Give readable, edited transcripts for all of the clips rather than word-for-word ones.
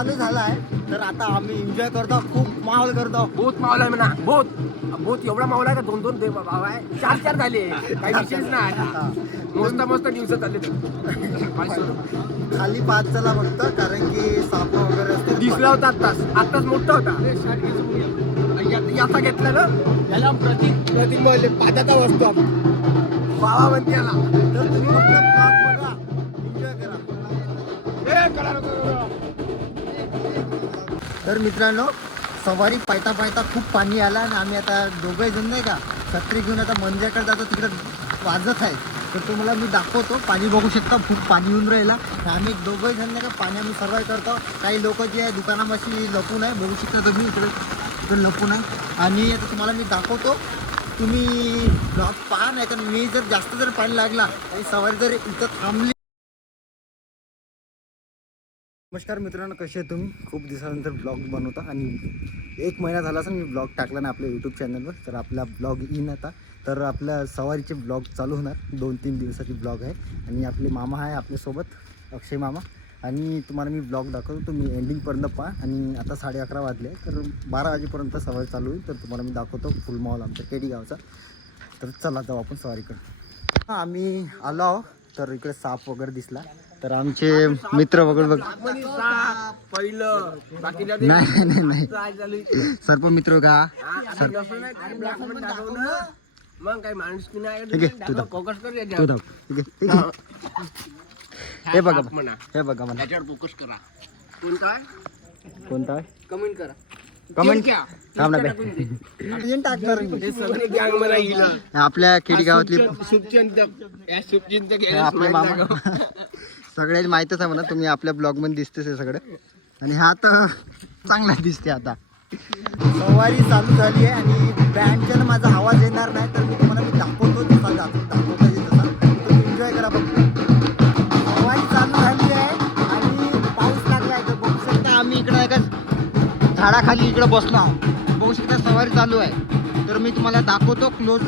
चालू झाला आहे तर आता आम्ही एन्जॉय करतो, खूप माहोल करतो. बहुत मावला आहे म्हणा, बहुत एवढा मावला आहे का 2-2 भाव आहे, 4-4 झाले, काही विषयच नाही आता. मस्त दिवस चालले. खाली पाच चला फक्त, कारण की साप वगैरे असते. दिसला होता आत्ताच मोठा होता. याचा घेतला ना याला प्रतीक बोलले पादाचा वस्तू आपण बाबा म्हणते याला. तर तुम्ही फक्त vlog बघा, एन्जॉय करा. तर मित्रांनो, सवारी पायता पायता खूप पाणी आला आणि आम्ही आता दोघे जण नाही का छत्री घेऊन आता मंदिराकडे जातो, तिकडे वाजत आहे. तर तुम्हाला मी दाखवतो, पाणी बघू शकता, खूप पाणी येऊन राहिला. आम्ही दोघे जण नाही का पाणी आम्ही सर्वाईव्ह करतो. काही लोक जे आहे दुकानापाशी लपून आहे, बघू शकता तुम्ही, इकडे लपून आहे. आणि आता तुम्हाला मी दाखवतो, तुम्ही ब्लॉग पहा, नाही तर मी जास्त जर पाणी लागला आणि सवारी जर इथं थांबली. नमस्कार मित्रांनो, कसे आहे तुम्ही? खूप दिवसानंतर ब्लॉग बनवता आणि 1 महिना झाला असं मी ब्लॉग टाकला नाही आपल्या यूट्यूब चॅनलवर. तर आपला ब्लॉग येईन आता, तर आपल्या सवारीचे ब्लॉग चालू होणार. 2-3 दिवसाची ब्लॉग आहे आणि आपले मामा आहे आपल्यासोबत, अक्षय मामा. आणि तुम्हाला मी ब्लॉग दाखवतो, तुम्ही एंडिंगपर्यंत पहा. आणि आता 11:30 वाजले, तर 12 वाजेपर्यंत सवारी चालू होईल. तर तुम्हाला मी दाखवतो फुल माहोल आमच्या केडी गावचा. तर चला जाऊ आपण सवारीकडे. आम्ही आलो आहो, तर इकडे साप वगैरे दिसला, तर आमचे मित्र वगैरे बघ. पहिलं नाही सर्प मित्र का? मग काय माणूस ठीक आहे, तू दाखव. ठीक आहे. हे बघा म्हणा, त्याच्यावर फोकस करा. कोणता आहे? कमेंट करा. कमेंट थांब ना टाकणार आपल्या खेडी गावातली आपले मामा सगळ्याच माहितच आहे म्हणा. तुम्ही आपल्या ब्लॉग मध्ये दिसतेच आहे सगळं. आणि हा तर चांगला दिसते. आता सवारी चालू झाली आहे आणि बँडच्यानं माझा आवाज येणार नाही, तर मी तुम्हाला दाखवतो तसा दाखवता येईल तसा. तुम्ही एन्जॉय करा. बघ, सवारी चालू झाली आहे आणि पाऊस लागला आहे. तर बघू शकता आम्ही इकडं का झाडाखाली इकडं बसलो आहोत. बघू शकता सवारी चालू आहे. तर मी तुम्हाला दाखवतो क्लोज.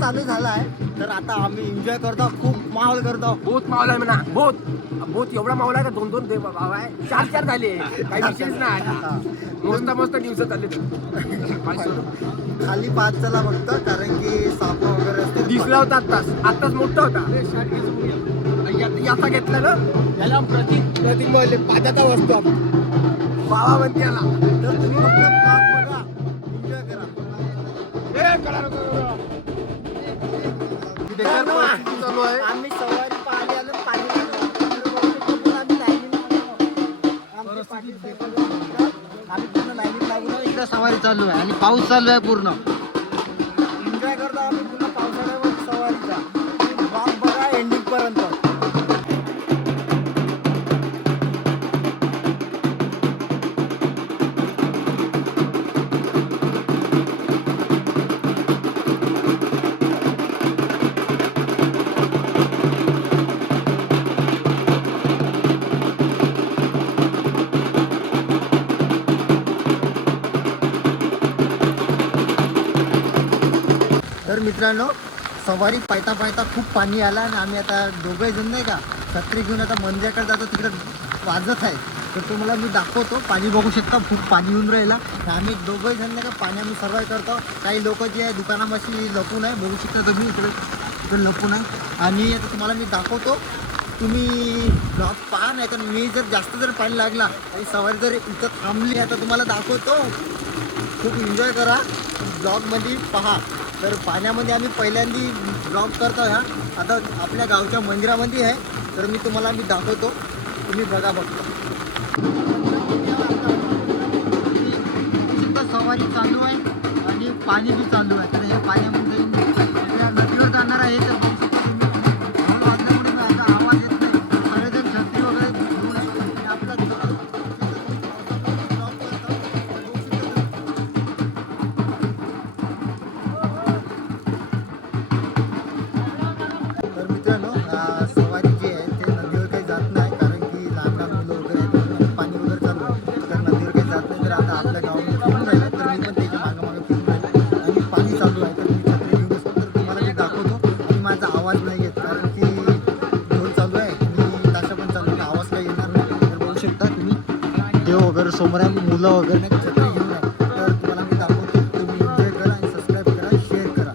चालू झाला आहे, तर आता आम्ही एन्जॉय करतो, खूप माहोल करतो. बहुत मावला आहे म्हणा, बहुत एवढा मावला आहे का 2-2 भाव आहे, 4-4 झाले, काही विषयच नाही आता. मस्त दिवस चालले. खाली पाच चला फक्त, कारण की साप वगैरे असते. दिसला होता आत्ताच मोठा होता. याचा घेतला ना याला प्रतीक बोलले पादाचा वस्तू आपण बाबा म्हणते याला. तर तुम्ही फक्त vlog बघा, एन्जॉय करा. आम्ही सवारी पाहिली आलो, पाणी एकदा सवारी चालू आहे आणि पाऊस चालू आहे पूर्ण. एन्जॉय करतो आम्ही पुन्हा पावसाळ्यामध्ये सवारीचा. ब्लॉग बघा एंडिंग पर्यंत. तर मित्रांनो, सवारी पायता पायता खूप पाणी आला आणि आम्ही आता दोघंही जण नाही का छत्री घेऊन आता मंदिराकडे जातो, तिकडे वाजत आहे. तर तुम्हाला मी दाखवतो. पाणी बघू शकता, खूप पाणी येऊन राहिला. आम्ही दोघंही जण नाही का पाणी आम्ही सर्वाय करतो. काही लोक जे आहे दुकानापाशी लपून आहे, बघू शकता तुम्ही इकडे लपून आहे. आणि आता तुम्हाला मी दाखवतो, तुम्ही ब्लॉग पहा. नाही तर मी जर पाणी लागला आणि सवारी जर इथं थांबली, आता तुम्हाला दाखवतो. खूप एन्जॉय करा, ब्लॉगमध्ये पहा. तर पाण्यामध्ये आम्ही पहिल्यांदा ब्लॉग करतो ह्या. आता आपल्या गावच्या मंदिरामध्ये आहे, तर मी तुम्हाला दाखवतो. तुम्ही बघा बघता. सवारी चालू आहे आणि पाणी बी चालू आहे. तर हे पाण्यामध्ये आपल्या नदीवर जाणार आहे. तर बघू शकता तुम्ही, ढोल वाजल्यामुळे माझा आवाज येत नाही. सगळेजण छत्री वगैरे घेऊन आहे आणि आपला तर मित्रांनो, सवारी जी आहे ते नदीवर काही जात नाही, कारण की लहान लहान मुलं वगैरे आहेत, पाणी वगैरे चालू आहे. तर नदीवर काही जात नाही. तर आता आपल्या गावामध्ये फिरून राहिलं, तर मी पण त्याच्या मागं फिरून राहिलो आणि पाणी चालू आहे. तर मी छत्री घेऊन असतो, तर तुम्हाला मी दाखवतो. आणि माझा आवाज नाही येत, कारण की ढोल चालू आहे आणि ताशा पण चालू आहे, आवाज काही येणार नाही. तर बघू शकता तुम्ही, देव वगैरे समोर आहे, मुलं वगैरे नाही छत्री घेऊन आहे. तर तुम्हाला मी दाखवतो. तुम्ही एन्जॉय करा आणि सबस्क्राईब करा, शेअर करा.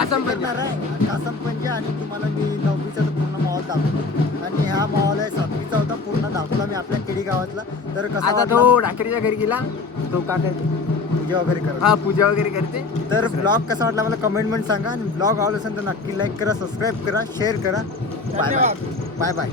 कासम करणार आहे कासम पंजे आणि तुम्हाला मी 9वीचा तर पूर्ण माहोल दाखवतो आणि हा माहोल आहे 7वीचा होता पूर्ण दाखवला मी आपल्या केडी गावातला. तर कसा आता वाटला? तो ढाकरीच्या घरी गेला तो का करते पूजा वगैरे करा. हा पूजा वगैरे करते. तर ब्लॉग कसा वाटला मला कमेंटमध्ये सांगा आणि ब्लॉग आवडला असेल तर नक्की लाईक करा, सबस्क्राईब करा, शेअर करा. Bye bye. Bye bye.